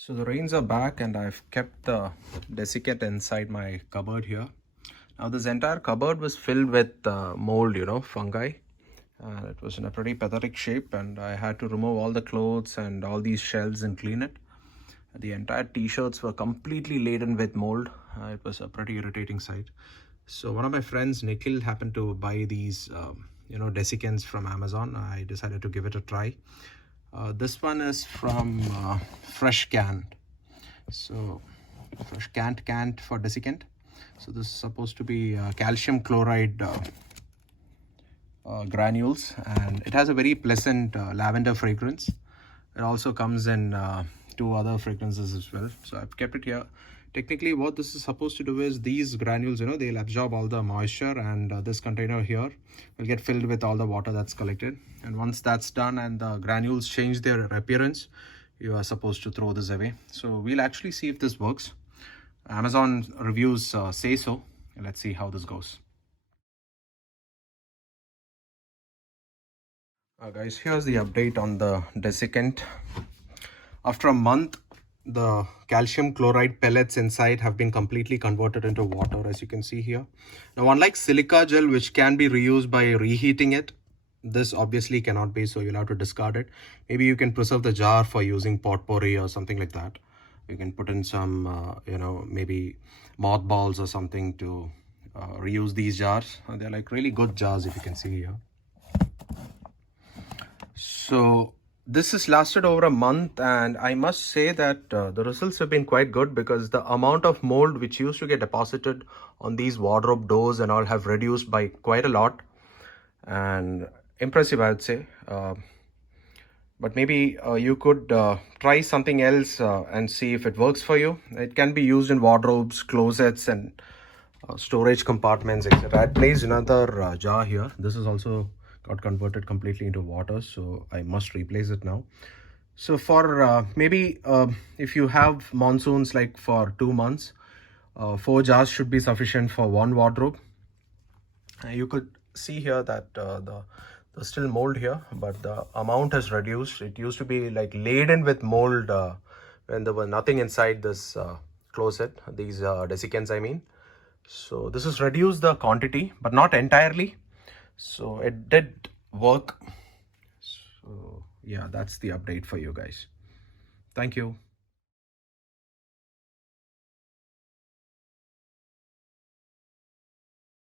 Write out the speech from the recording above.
So the rains are back and I've kept the desiccant inside my cupboard here. Now this entire cupboard was filled with mold, fungi. And it was in a pretty pathetic shape and I had to remove all the clothes and all these shelves and clean it. The entire t-shirts were completely laden with mold. It was a pretty irritating sight. So one of my friends, Nikhil, happened to buy these, desiccants from Amazon. I decided to give it a try. This one is from Freshcant. So Freshcant cant for desiccant. So this is supposed to be calcium chloride granules, and it has a very pleasant lavender fragrance. It also comes in two other fragrances as well. So I've kept it here. Technically what this is supposed to do is these granules, they'll absorb all the moisture, and this container here will get filled with all the water that's collected. And once that's done and the granules change their appearance, you are supposed to throw this away. So we'll actually see if this works. Amazon reviews say so. Let's see how this goes. Guys, here's the update on the desiccant. After a month, the calcium chloride pellets inside have been completely converted into water, as you can see here. Now, unlike silica gel, which can be reused by reheating it, this obviously cannot be, so you'll have to discard it. Maybe you can preserve the jar for using potpourri or something like that. You can put in some, maybe mothballs or something to reuse these jars. They're like really good jars, if you can see here. So this has lasted over a month, and I must say that the results have been quite good, because the amount of mold which used to get deposited on these wardrobe doors and all have reduced by quite a lot. And impressive, I would say. But maybe you could try something else and see if it works for you. It can be used in wardrobes, closets, and storage compartments, etc. I placed another jar here. This is also got converted completely into water, so I must replace it now. So for maybe if you have monsoons like for 2 months, 4 jars should be sufficient for one wardrobe. You could see here that there's still mold here, but the amount has reduced. It used to be like laden with mold when there was nothing inside this closet, these desiccants I mean. So this has reduced the quantity, but not entirely. So it did work. So yeah, that's the update for you guys. Thank you.